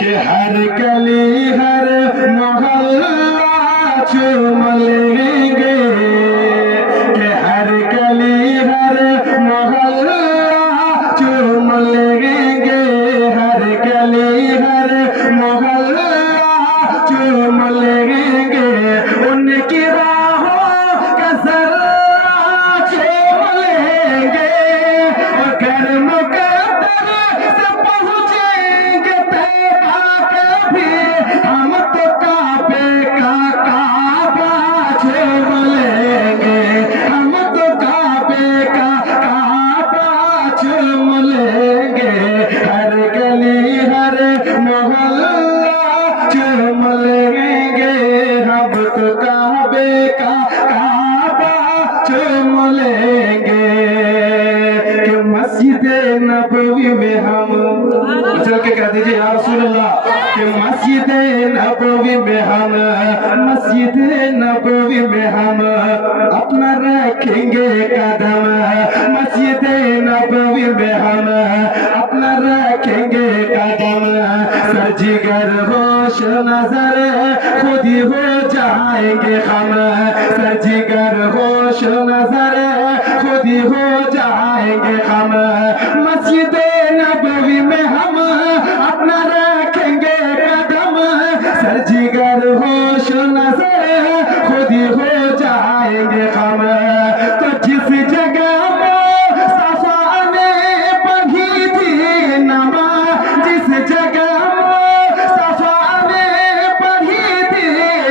कि हर गली हर मोहल्ला चूम लेंगे, कि हर गली हर मोहल्ला चूम लेंगे, हर गली हर मोहल्ला चूम लेंगे, उनकी राहों का जर्रा चूम लेंगे, और घर मुकद्दर से पहुंचेंगे तैबा कभी, हम तो काबे का काबा चूम लेंगे, हम तो काबे का काबा चूम लेंगे, हर गली हर मोहल्ला चूम लेंगे, हम तो काबे का काबा चूम लेंगे, कि मस्जिद नबवी में हम चल के कह दीजिए या रसूल अल्लाह, कि मस्जिद नबवी में हम, मस्जिद नबवी में हम अपना रखेंगे कदम, मस्जिद नबवी में हम अपना रखेंगे कदम, सरजिगर होश नजर खुद ही हो जाएंगे हम, सरजिगर होश नजर खुद ही हो जाएंगे हम, मस्जिद नबवी में हम अपना रखेंगे कदम, सरजिगर होश नजर खुद ही हो जाएंगे हम, तो जिस जगह मुस्तफा ने पढ़ी थी नमाज, जिस जगह मुस्तफा ने पढ़ी थी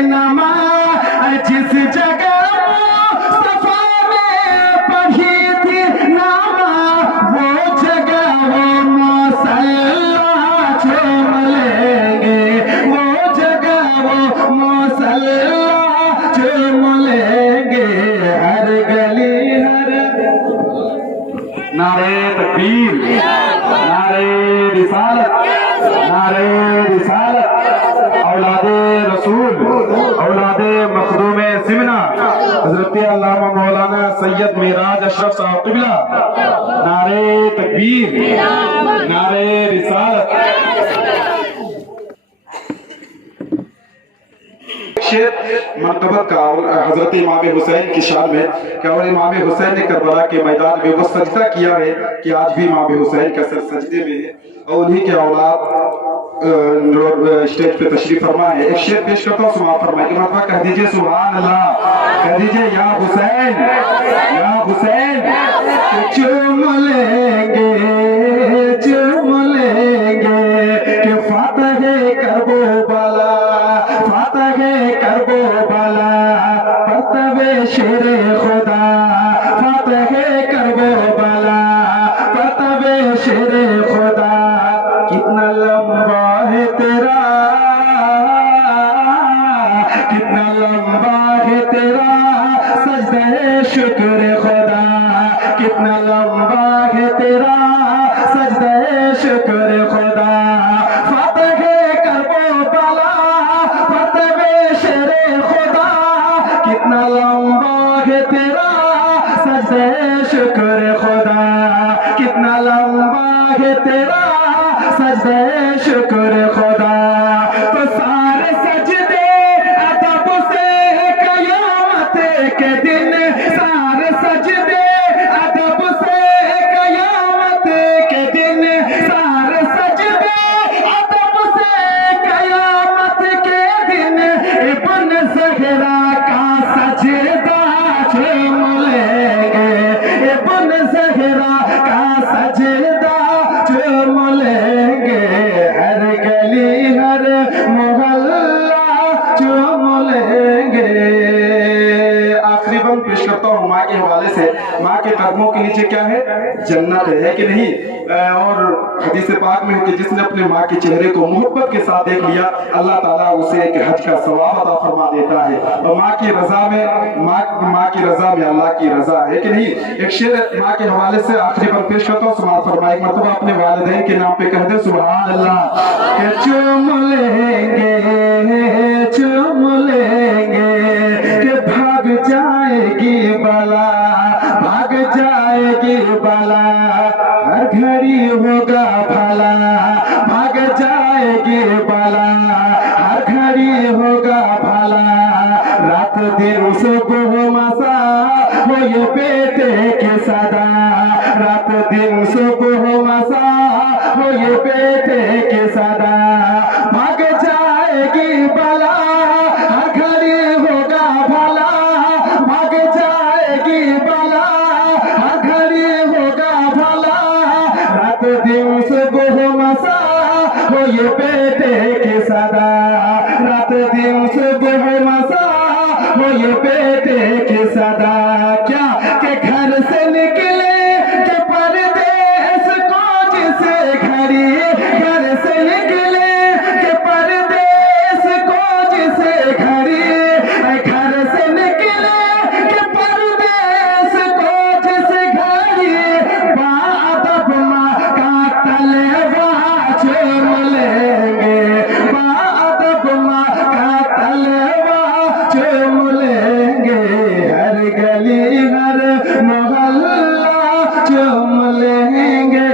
नमाज, जिस जगह मुस्तफा ने पढ़ी थी नमाज, वो जगह वो मुसल्ला चूम लेंगे, वो जगह वो मुसल्ला चूम लेंगे, हर गली हर नारे तकबीर, नारे रिसालत, नारे रिसालत, औलादे रसूल, औलादे मखदूम सिमना हजरत अल्लामा मौलाना सैयद मिराज अशरफ साहब क़िबला, नारे तकबीर, नारे रिसालत। शेर मरतबत का हजरत इमाम हुसैन की शान में कि और इमाम हुसैन ने करबला के मैदान में वो सजदा किया है कि आज भी इमाम हुसैन का सर सजदे में है, और उन्हीं के औलाद स्टेज पे तशरीफ फरमा है। एक शेर पेश करता हूँ, सुबह फरमाइए, मरतबा कह दीजिए सुभान अल्लाह, कह दीजिए या हुसैन, या हुसैन, चूम लेंगे, चूम लेंगे, कि फातह करबो बाला, फातह करबो बाला, परतवे शेरे खुदा, फातह करबो बाला, परतवे शेरे खुदा, कितना लंबा है तेरा, कितना लंबा है तेरा सजदे शुक्र खुदा, कितना लंबा है तेरा सजदे शुक्र खुदा, फातह करबो बाला, फतवे शेरे खुदा, कितना लंबा है तेरा सजदे शुक्र खुदा, कितना लंबा है तेरा सजदे शुक्र खुदा, तो सारे सजदे अदब से कयामत के दिन, सारे सजदे अदब से कयामत के दिन, सारे सजदे अदब से कयामत के दिन, इब्न ज़हरा का सजदा चूम लेंगे, इब्न ज़हरा का सजदा चूम लेंगे, हर गली हर मोहल्ला चूम लेंगे। आखिरी बंद पेश करता हूँ माँ के हवाले से। माँ के कदमों के नीचे क्या है? जन्नत है कि नहीं? और हदीस पाक में है कि जिसने अपने माँ के चेहरे को मोहब्बत के साथ देख लिया, अल्लाह ताला उसे एक हज का सवाब अता फरमा देता है। और माँ की रजा में, माँ की रजा में अल्लाह की रजा है कि नहीं? एक शेर माँ के हवाले से आखिरी पर पेश करता हूँ, सुभान फरमाए, एक मरतबा अपने वालिदैन के नाम पे कह दे सुभान अल्लाह, के चूम लेंगे, चूम लेंगे, के भाग जाएगी बला, भाग जाएगी बला, हर घड़ी होगा भला, भाग जाएगी जाएगी बाला, हर घड़ी होगा भला। रात दिन सुबह मसा हो ये बेटे के सदा, रात दिन सुबह मसा हो ये बेटे के सदा। भाग जाएगी बाला, हर घड़ी होगा भला, भाग जाएगी बाला, हर घड़ी होगा भला। रात दिन सुबह मसा हो ये बेटे के सदा, रात दिन सुबह मसा हो ये बेटे के सदा। क्या के घर से निकले के परदेस को जिसे घड़ी, घर से निकले के परदेस को जिसे घड़ी, घर से निकले के परदेस को जिसे घड़ी। बादब माँ का तलवा चूम लेंगे, बादब माँ का तलवा चूम लेंगे। हर गली हर मोहल्ला चूम लेंगे,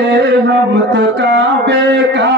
हम तो काबे का